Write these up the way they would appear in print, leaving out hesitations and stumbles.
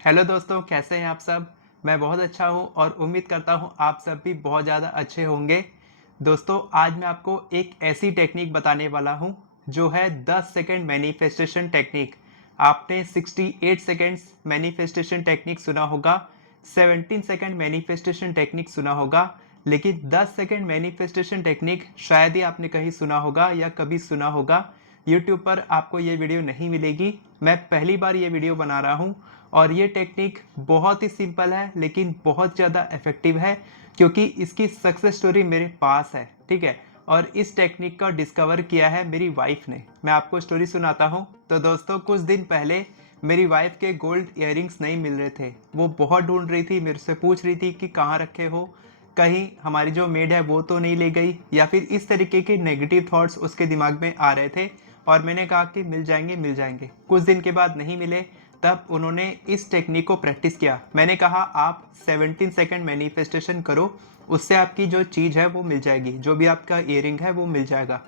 Hello दोस्तों, कैसे हैं आप सब। मैं बहुत अच्छा हूं और उम्मीद करता हूं आप सब भी बहुत ज़्यादा अच्छे होंगे। दोस्तों, आज मैं आपको एक ऐसी टेक्निक बताने वाला हूं जो है 10 सेकंड मैनिफेस्टेशन टेक्निक। आपने 68 सेकंड्स मैनिफेस्टेशन टेक्निक सुना होगा, 17 सेकंड मैनिफेस्टेशन टेक्निक सुना होगा, लेकिन 10 सेकंड मैनिफेस्टेशन टेक्निक शायद ही आपने कहीं सुना होगा या कभी सुना होगा। यूट्यूब पर आपको ये वीडियो नहीं मिलेगी। मैं पहली बार ये वीडियो बना रहा हूँ और ये टेक्निक बहुत ही सिंपल है लेकिन बहुत ज़्यादा इफेक्टिव है, क्योंकि इसकी सक्सेस स्टोरी मेरे पास है। ठीक है, और इस टेक्निक का डिस्कवर किया है मेरी वाइफ ने। मैं आपको स्टोरी सुनाता हूँ। तो दोस्तों, कुछ दिन पहले मेरी वाइफ के गोल्ड इयररिंग्स नहीं मिल रहे थे। वो बहुत ढूंढ रही थी, मेरे से पूछ रही थी कि कहाँ रखे हो, कहीं हमारी जो मेड है वो तो नहीं ले गई, या फिर इस तरीके के नेगेटिव थॉट्स उसके दिमाग में आ रहे थे। और मैंने कहा कि मिल जाएंगे मिल जाएंगे। कुछ दिन के बाद नहीं मिले, तब उन्होंने इस टेक्निक को प्रैक्टिस किया। मैंने कहा आप 17 सेकंड मैनिफेस्टेशन करो, उससे आपकी जो चीज़ है वो मिल जाएगी, जो भी आपका ईयरिंग है वो मिल जाएगा।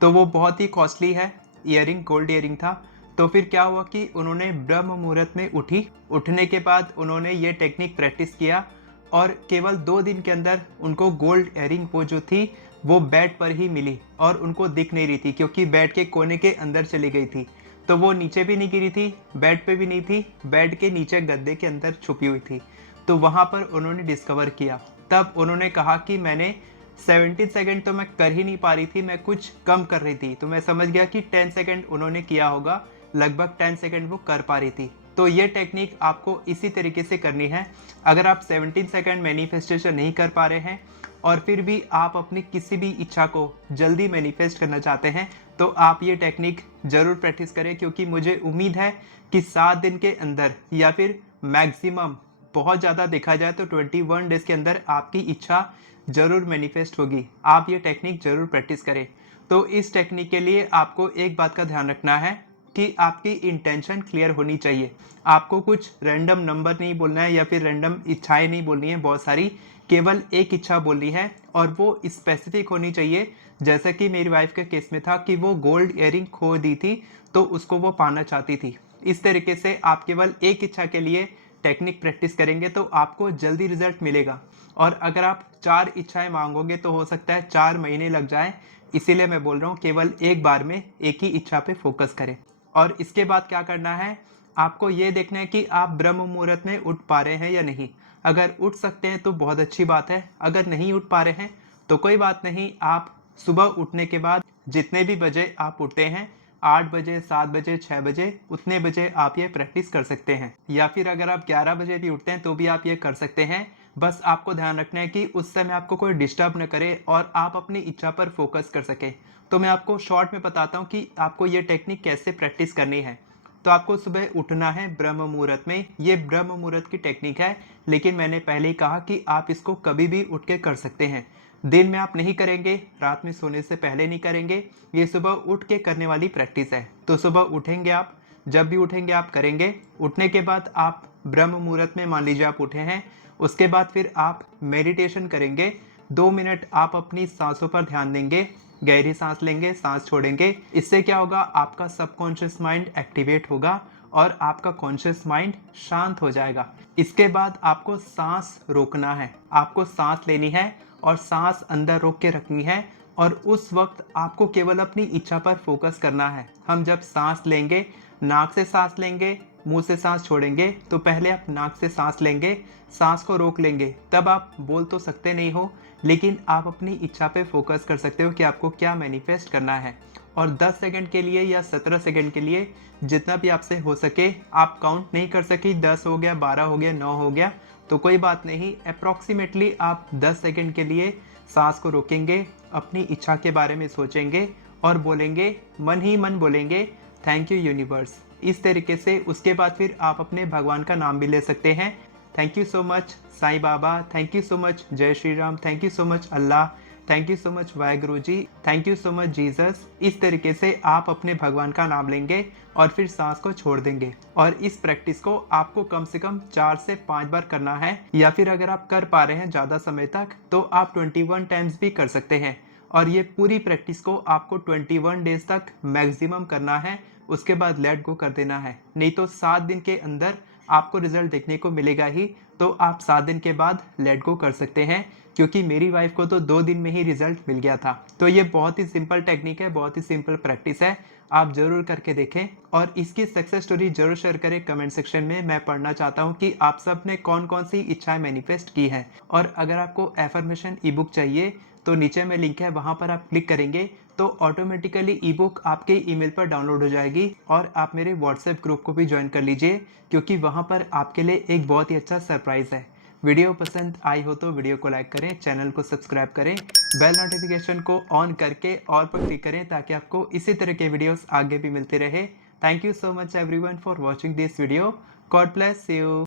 तो वो बहुत ही कॉस्टली है ईयरिंग, गोल्ड ईयरिंग था। तो फिर क्या हुआ कि उन्होंने ब्रह्म मुहूर्त में उठी। उठने के बाद उन्होंने ये टेक्निक प्रैक्टिस किया और केवल 2 दिन के अंदर उनको गोल्ड ईयरिंग वो जो थी वो बेड पर ही मिली, और उनको दिख नहीं रही थी क्योंकि बेड के कोने के अंदर चली गई थी। तो वो नीचे भी नहीं गिरी थी, बेड पे भी नहीं थी, बेड के नीचे गद्दे के अंदर छुपी हुई थी। तो वहाँ पर उन्होंने डिस्कवर किया। तब उन्होंने कहा कि मैंने 17 सेकंड तो मैं कर ही नहीं पा रही थी, मैं कुछ कम कर रही थी। तो मैं समझ गया कि 10 सेकंड उन्होंने किया होगा, लगभग 10 सेकंड वो कर पा रही थी। तो ये टेक्निक आपको इसी तरीके से करनी है। अगर आप 17 सेकंड मैनिफेस्टेशन नहीं कर पा रहे हैं और फिर भी आप अपनी किसी भी इच्छा को जल्दी मैनिफेस्ट करना चाहते हैं, तो आप ये टेक्निक ज़रूर प्रैक्टिस करें, क्योंकि मुझे उम्मीद है कि 7 दिन के अंदर या फिर मैक्सिमम बहुत ज़्यादा देखा जाए तो 21 डेज़ के अंदर आपकी इच्छा ज़रूर मैनिफेस्ट होगी। आप ये टेक्निक ज़रूर प्रैक्टिस करें। तो इस टेक्निक के लिए आपको एक बात का ध्यान रखना है कि आपकी इंटेंशन क्लियर होनी चाहिए। आपको कुछ रैंडम नंबर नहीं बोलना है या फिर रैंडम इच्छाएं नहीं बोलनी है बहुत सारी। केवल एक इच्छा बोलनी है और वो स्पेसिफिक होनी चाहिए। जैसा कि मेरी वाइफ के केस में था कि वो गोल्ड इयररिंग खो दी थी, तो उसको वो पाना चाहती थी। इस तरीके से आप केवल एक इच्छा के लिए टेक्निक प्रैक्टिस करेंगे तो आपको जल्दी रिजल्ट मिलेगा। और अगर आप 4 इच्छाएं मांगोगे तो हो सकता है 4 महीने लग जाए। इसीलिए मैं बोल रहा हूँ केवल एक बार में एक ही इच्छा पे फोकस करें। और इसके बाद क्या करना है, आपको ये देखना है कि आप ब्रह्म मुहूर्त में उठ पा रहे हैं या नहीं। अगर उठ सकते हैं तो बहुत अच्छी बात है, अगर नहीं उठ पा रहे हैं तो कोई बात नहीं। आप सुबह उठने के बाद जितने भी बजे आप उठते हैं, 8 बजे, 7 बजे, 6 बजे, उतने बजे आप ये प्रैक्टिस कर सकते हैं। या फिर अगर आप 11 बजे भी उठते हैं तो भी आप ये कर सकते हैं। बस आपको ध्यान रखना है कि उस समय आपको कोई डिस्टर्ब न करे और आप अपनी इच्छा पर फोकस कर सकें। तो मैं आपको शॉर्ट में बताता हूँ कि आपको ये टेक्निक कैसे प्रैक्टिस करनी है। तो आपको सुबह उठना है ब्रह्म मुहूर्त में। ये ब्रह्म मुहूर्त की टेक्निक है, लेकिन मैंने पहले ही कहा कि आप इसको कभी भी उठ के कर सकते हैं। दिन में आप नहीं करेंगे, रात में सोने से पहले नहीं करेंगे, ये सुबह उठ के करने वाली प्रैक्टिस है। तो सुबह उठेंगे आप, जब भी उठेंगे आप करेंगे। उठने के बाद आप ब्रह्म मुहूर्त में मान लीजिए आप उठे हैं, उसके बाद फिर आप मेडिटेशन करेंगे। 2 मिनट आप अपनी सांसों पर ध्यान देंगे, गहरी सांस लेंगे, सांस छोड़ेंगे। इससे क्या होगा, आपका सबकॉन्शियस माइंड एक्टिवेट होगा और आपका कॉन्शियस माइंड शांत हो जाएगा। इसके बाद आपको सांस रोकना है, आपको सांस लेनी है और सांस अंदर रोक के रखनी है। और उस वक्त आपको केवल अपनी इच्छा पर फोकस करना है। हम जब सांस लेंगे, नाक से सांस लेंगे, मुंह से सांस छोड़ेंगे। तो पहले आप नाक से सांस लेंगे, सांस को रोक लेंगे। तब आप बोल तो सकते नहीं हो, लेकिन आप अपनी इच्छा पे फोकस कर सकते हो कि आपको क्या मैनिफेस्ट करना है। और 10 सेकंड के लिए या 17 सेकंड के लिए जितना भी आपसे हो सके, आप काउंट नहीं कर सके 10 हो गया, 12 हो गया, 9 हो गया, तो कोई बात नहीं। अप्रॉक्सीमेटली आप 10 सेकंड के लिए सांस को रोकेंगे, अपनी इच्छा के बारे में सोचेंगे और बोलेंगे, मन ही मन बोलेंगे, थैंक यू यूनिवर्स। इस तरीके से उसके बाद फिर आप अपने भगवान का नाम भी ले सकते हैं। Thank you so much Sai Baba, thank you so much जय Shri Ram, thank you so much Allah, thank you so much Waheguru ji, thank you so much Jesus. इस तरीके से आप अपने भगवान का नाम लेंगे और फिर सांस को छोड़ देंगे। और इस प्रैक्टिस को आपको कम से कम 4 से 5 बार करना है, या फिर अगर आप कर पा रहे हैं ज़्यादा समय तक तो आप 21 टाइम्स भी कर सकते हैं। और ये पूरी प्रैक्टिस को आपको 21 डेज तक मैक्सिमम करना है, उसके बाद लेट गो कर देना है। नहीं तो 7 दिन के अंदर आपको रिजल्ट देखने को मिलेगा ही। तो आप 7 दिन के बाद लेट गो कर सकते हैं, क्योंकि मेरी वाइफ को तो 2 दिन में ही रिजल्ट मिल गया था। तो ये बहुत ही सिंपल टेक्निक है, बहुत ही सिंपल प्रैक्टिस है, आप ज़रूर करके देखें और इसकी सक्सेस स्टोरी ज़रूर शेयर करें कमेंट सेक्शन में। मैं पढ़ना चाहता हूँ कि आप सब ने कौन कौन सी इच्छाएं मैनिफेस्ट की हैं। और अगर आपको एफर्मेशन ई बुक चाहिए तो नीचे में लिंक है, वहाँ पर आप क्लिक करेंगे तो ऑटोमेटिकली ई बुक आपके ईमेल पर डाउनलोड हो जाएगी। और आप मेरे व्हाट्सएप ग्रुप को भी ज्वाइन कर लीजिए, क्योंकि वहाँ पर आपके लिए एक बहुत ही अच्छा सरप्राइज़ है। वीडियो पसंद आई हो तो वीडियो को लाइक करें, चैनल को सब्सक्राइब करें, बेल नोटिफिकेशन को ऑन करके ऑल पर क्लिक करें, ताकि आपको इसी तरह के वीडियोस आगे भी मिलते रहे। Thank you so much everyone for watching this video. God bless you.